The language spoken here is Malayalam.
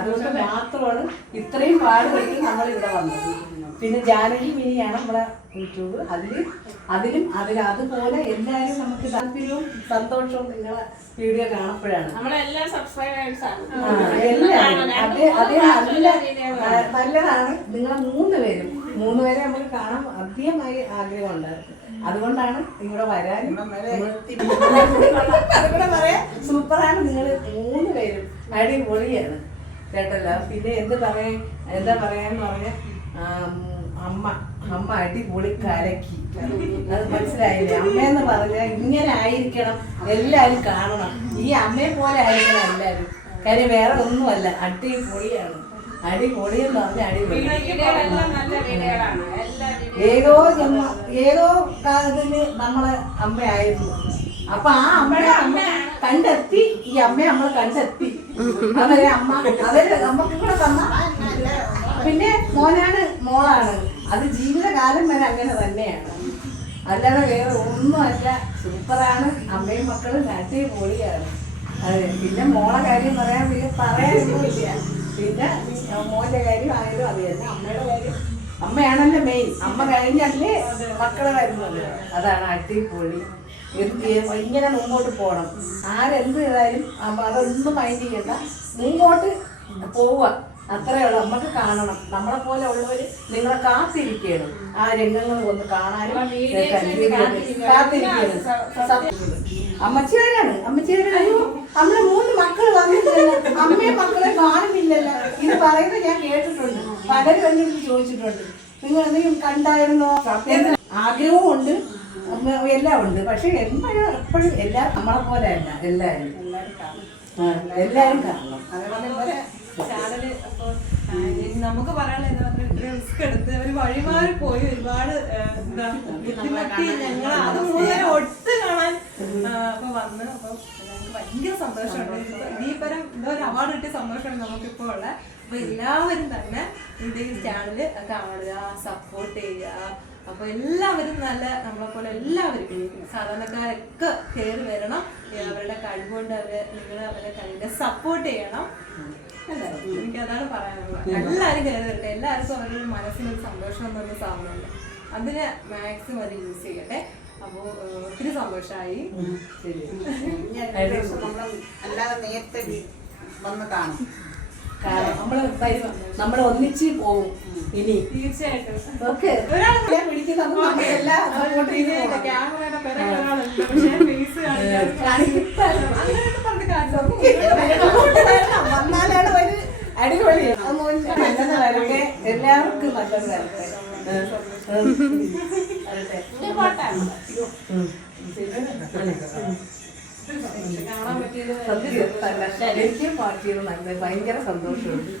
അതുകൊണ്ട് മാത്രമാണ് ഇത്രയും പാടുപെട്ട് നമ്മൾ ഇവിടെ വന്നത്. പിന്നെ ജാനകി മിനിയാണ് നമ്മുടെ യൂട്യൂബ്. അതിൽ അതിലും അതിൽ അതുപോലെ എല്ലാവരും നമുക്ക് താല്പര്യവും സന്തോഷവും നിങ്ങളെ വീഡിയോ കാണുമ്പോഴാണ്. നമ്മളെല്ലാം സബ്സ്ക്രൈബേഴ്സ് ആണ്. ആ, എല്ലാവരും. അതേ അതേ നല്ല നല്ലതാണ്. നിങ്ങൾ മൂന്ന് പേരും. മൂന്ന് പേരെ നമുക്ക് കാണാൻ അധികമായി ആഗ്രഹമുണ്ട്. അതുകൊണ്ടാണ് ഇവിടെ അതുകൂടെ പറയാം. സൂപ്പറാണ്. നിങ്ങൾ മൂന്ന് പേരും അടിപൊളിയാണ്. കേട്ടല്ലോ. പിന്നെ എന്ത് പറയാൻ എന്താ പറയാന്ന് പറഞ്ഞ? അമ്മ. അമ്മ അടിപൊളി കലക്കി. അത് മനസ്സിലായില്ലേ? അമ്മയെന്ന് പറഞ്ഞാൽ ഇങ്ങനെ ആയിരിക്കണം എല്ലാവരും കാണണം. ഈ അമ്മയെ പോലെ ആയിരിക്കണം എല്ലാവരും കാര്യം വേറെ ഒന്നുമല്ല അടിപൊളിയാണ്. അടിപൊളിയെന്ന് പറഞ്ഞാൽ അടിപൊളി. ഏതോ ജന്മ ഏതോ കാലത്തിന് നമ്മളെ അമ്മയായിരുന്നു. അപ്പൊ ആ അമ്മയുടെ അമ്മ കണ്ടെത്തി ഈ അമ്മയെ നമ്മൾ കണ്ടെത്തി. അവരെ അമ്മ അവർ നമുക്ക് കൂടെ പിന്നെ മോനാണ് മോളാണ്. അത് ജീവിതകാലം വരെ അങ്ങനെ തന്നെയാണ്. അല്ലാതെ വേറെ ഒന്നുമല്ല. സൂപ്പറാണ്. അമ്മയും മക്കളും നാട്ടിൽ പൊളിയാണ് അതെ പിന്നെ മോളെ കാര്യം പറയാൻ പിന്നെ പറയാനൊന്നുമില്ല. പിന്നെ മോന്റെ കാര്യം ആയാലും അത് തന്നെ. അമ്മയുടെ കാര്യം. അമ്മയാണല്ലോ മെയിൻ അമ്മ കഴിഞ്ഞല്ലേ മക്കളെ വരുന്നത്. അതാണ് അടിപൊളി. ഇങ്ങനെ മുമ്പോട്ട് പോകണം. ആരെന്ത് ചെയ്താലും അതൊന്നും മൈൻഡ് ചെയ്യണ്ട. മുമ്പോട്ട് പോവുക. അത്രേ ഉള്ളൂ. നമുക്ക് കാണണം. നമ്മളെ പോലെ ഉള്ളവര് നിങ്ങളെ കാത്തിരിക്കണം ആ രംഗങ്ങൾ ഒന്ന് കാണാനും അമ്മച്ചിയാരാണ് അമ്മച്ചിയാരാണ് അയ്യോ നമ്മളെ മൂന്ന് മക്കൾ വന്നിട്ടില്ലല്ലോ. അമ്മയും മക്കളെ കാണുന്നില്ലല്ലോ. ഇത് പറയുന്നത് ഞാൻ കേട്ടിട്ടുണ്ട്. പലരും എന്നെ ചോദിച്ചിട്ടുണ്ട്. നിങ്ങൾ എന്തെങ്കിലും കണ്ടായിരുന്നോ? ആഗ്രഹവും എല്ലാം ഉണ്ട്. പക്ഷെ എപ്പോഴും എപ്പോഴും എല്ലാ നമ്മളെ പോലെ അല്ല. എല്ലാവരും എല്ലാവരും കാണണം. അതേപോലെ ചാനൽ അപ്പോൾ നമുക്ക് പറയാനുള്ള റിസ്ക് എടുത്ത് അവർ വഴിമാറി പോയി ഒരുപാട് ബുദ്ധിമുട്ടി ഞങ്ങൾ അത് മൂന്നേരം ഒട്ട് കാണാൻ അപ്പൊ വന്ന്. അപ്പൊ നമുക്ക് ഭയങ്കര സന്തോഷമുണ്ട്. ഇനിയിപ്പരം എന്തോ ഒരു അവാർഡ് കിട്ടിയ സന്തോഷമാണ് നമുക്കിപ്പോ ഉള്ള. അപ്പൊ എല്ലാവരും തന്നെ ഇതിന്റെ ഈ ചാനൽ കാണുക സപ്പോർട്ട് ചെയ്യുക അപ്പൊ എല്ലാവരും നല്ല നമ്മളെ പോലെ എല്ലാവരും സാധാരണക്കാരൊക്കെ കയറി വരണം. അവരുടെ കഴിവുകൊണ്ട് അവർ നിങ്ങൾ അവരുടെ കഴിവിനെ സപ്പോർട്ട് ചെയ്യണം. എനിക്ക് അതാണ് പറയാനുള്ളത്. എല്ലാവരും കയറി വരട്ടെ. എല്ലാവർക്കും അവരുടെ മനസ്സിനൊരു സന്തോഷം എന്നൊരു സാധനമുണ്ട് അതിന് മാക്സിമം അത് യൂസ് ചെയ്യട്ടെ. അപ്പോൾ ഒത്തിരി സന്തോഷമായി അല്ലാതെ നേരത്തെ വന്ന് കാണും. കാരണം നമ്മൾ വരും നമ്മൾ ഒന്നിച്ച് പോവും. ഇനി. തീർച്ചയായിട്ടും. ഓക്കെ. പിടിക്കുന്ന നമ്മളെല്ലാം അങ്ങോട്ട് ഇത് പോണം. ക്യാമറയുടെ പിറകെ ഒരാളുണ്ട്. പക്ഷേ ഫേസ് കാണിക്കാൻ കാണിക്കാൻ അങ്ങനെയൊക്കെ പറഞ്ഞ് കാണിച്ചു അങ്ങോട്ട് വരണം. വന്നാലാണ് ഒരു അടിപൊളി അത് മോൻ നല്ലത് വരട്ടെ. എല്ലാവർക്കും നല്ലത് വരട്ടെ. വരട്ടെ. തന്നെ. എനിക്ക് പാർട്ടിയിൽ നല്ല ഭയങ്കര സന്തോഷമുണ്ട്